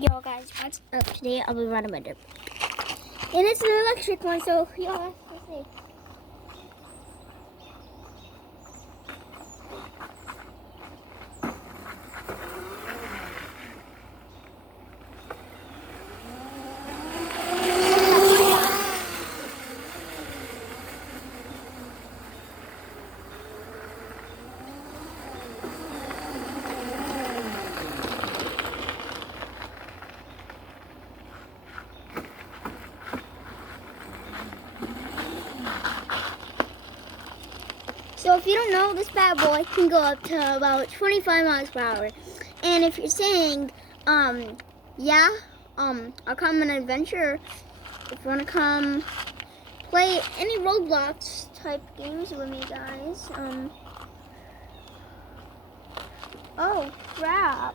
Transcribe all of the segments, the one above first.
Yo guys, what's up? Today I'll be riding my dirt bike. And it's an electric one, so yo, let's see. So if you don't know, this bad boy can go up to about 25 miles per hour. And if you're saying, yeah, I'll come on an adventure. If you want to come play any Roblox type games with me, guys, oh crap.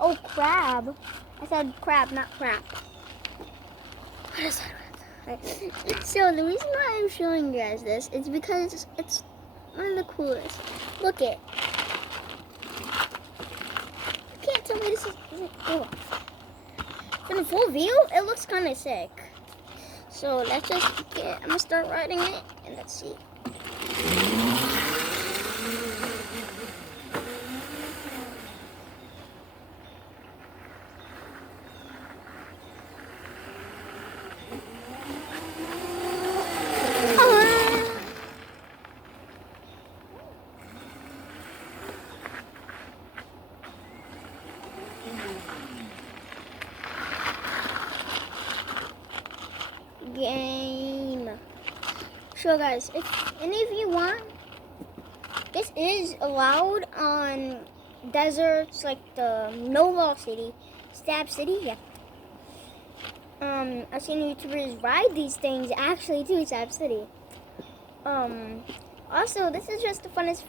Oh crab. I said crab, not crap. What is that? Right. So the reason why I'm showing you guys this is because it's one of the coolest. Look it. You can't tell me this is oh. In a full view, it looks kind of sick. So let's just get. I'm gonna start riding it, and let's see. Game. So guys, if any of you want, this is allowed on deserts like the Noval City, Stab City, yeah. I've seen YouTubers ride these things actually to Stab City. Also, this is just the funnest,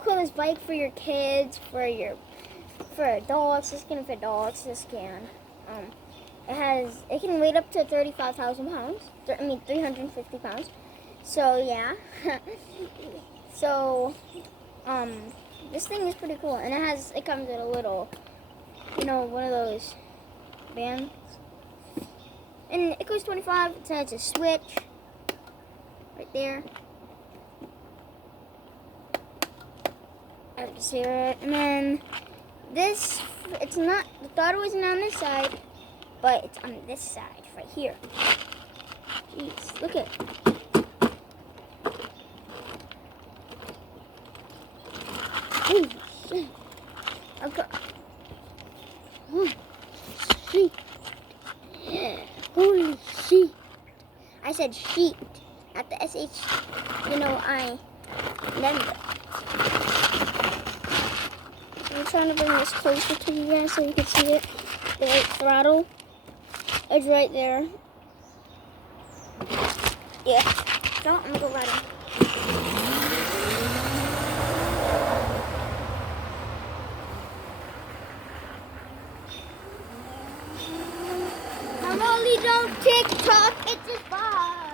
coolest bike for your kids, for adults. This can fit adults. This can, it can weigh up to 35,000 pounds. 350 pounds. So yeah. So, this thing is pretty cool, and it comes with a little, one of those bands. And it costs 25. It has a switch right there. I have to see it. And then this, the throttle isn't on this side, but it's on this side right here. Jeez, look at it. Holy shit. Okay. Oh, shit. Holy shit. I said sheet, not the SH, I remember. I'm trying to bring this closer to you guys so you can see it. The right throttle is right there. Yeah. So I'm gonna go ride him. I'm only on TikTok. It's a vibe.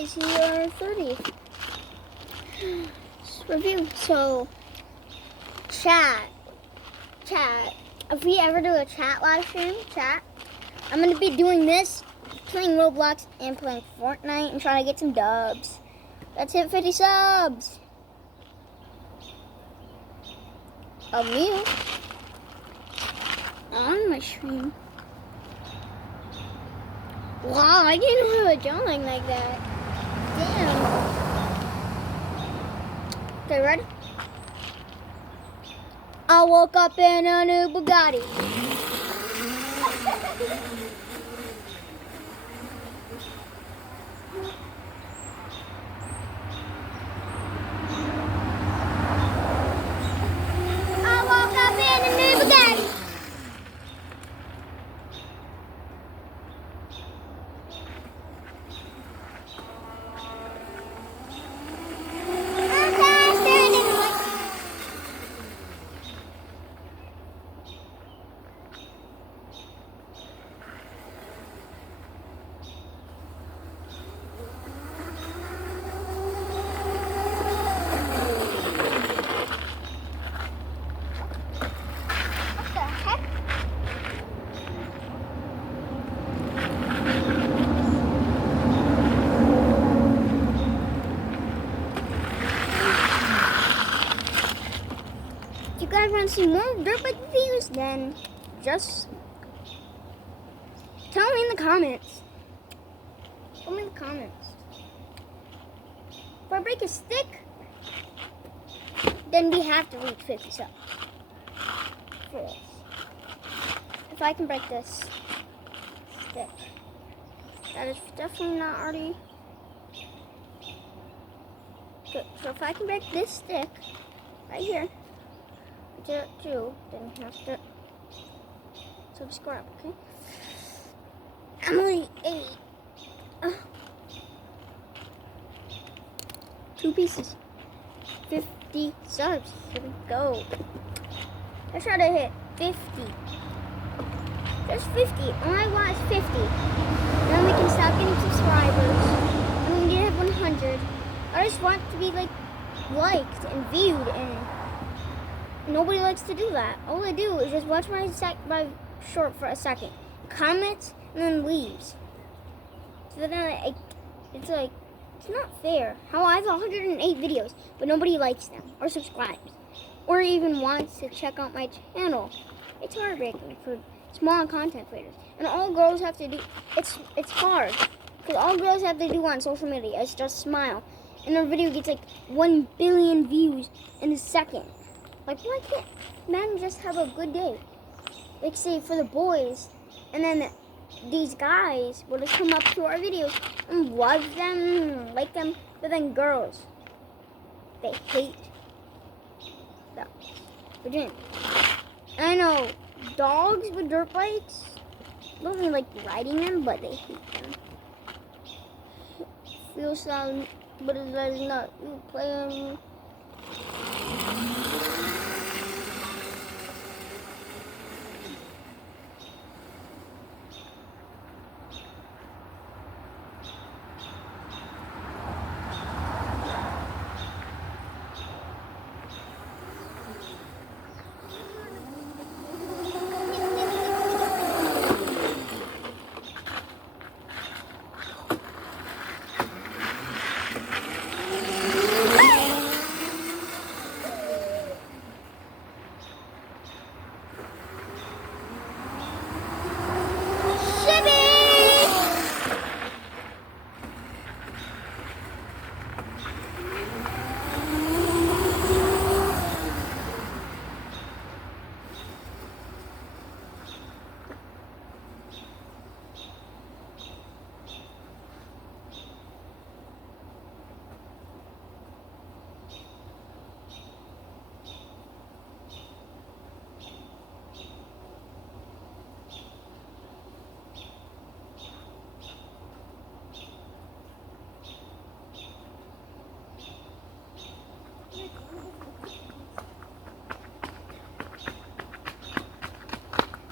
Here 30 review. So chat, if we ever do a chat live stream, I'm gonna be doing this, playing Roblox and playing Fortnite and trying to get some dubs. Let's hit 50 subs. Of me on my stream. Wow, I didn't know it was jumping like that. Damn. Okay, ready? I woke up in a new Bugatti. I woke up in a new Bugatti. If you guys want to see more dirt bike reviews, then just tell me in the comments. Tell me in the comments. If I break a stick, then we have to reach 50 subs for this. If I can break this stick, that is definitely not already good. So if I can break this stick right here, then you have to subscribe, okay? I'm only 8. 2 pieces. 50 subs. Here we go. Let's try to hit 50. Just 50. All I want is 50. Then we can stop getting subscribers. And we can have 100. I just want to be liked and viewed, and nobody likes to do that. All I do is just watch my short for a second, comments, and then leaves. So then it's not fair. How I have 108 videos, but nobody likes them or subscribes or even wants to check out my channel. It's heartbreaking for small content creators. And all girls have to do, it's hard, because all girls have to do on social media is just smile. And their video gets 1 billion views in a second. Why can't men just have a good day? Say for the boys, and then these guys will just come up to our videos and love them, like them, but then girls, they hate them. Virginia. I know dogs with dirt bikes don't really like riding them, but they hate them. Feel sound, but it does not. You play them.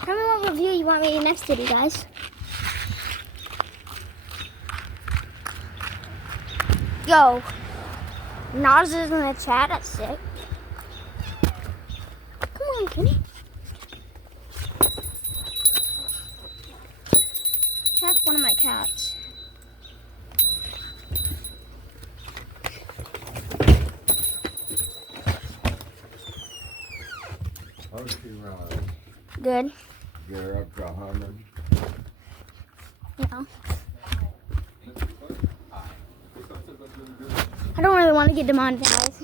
Tell me what review you want me to next to, you guys. Yo, Nas is in the chat at 6. Come on, Kenny. That's one of my cats. How's she run? Good. Get her up to 100. Yeah. I don't really want to get demonetized.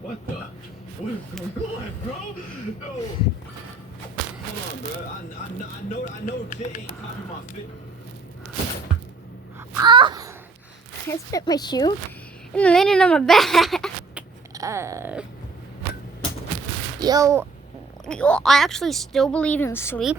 What the? What is going on, bro? No. Hold on, bro. I know shit ain't copying my fit. Ah! I spit my shoe and it landed on my back. Yo, I actually still believe in sleep.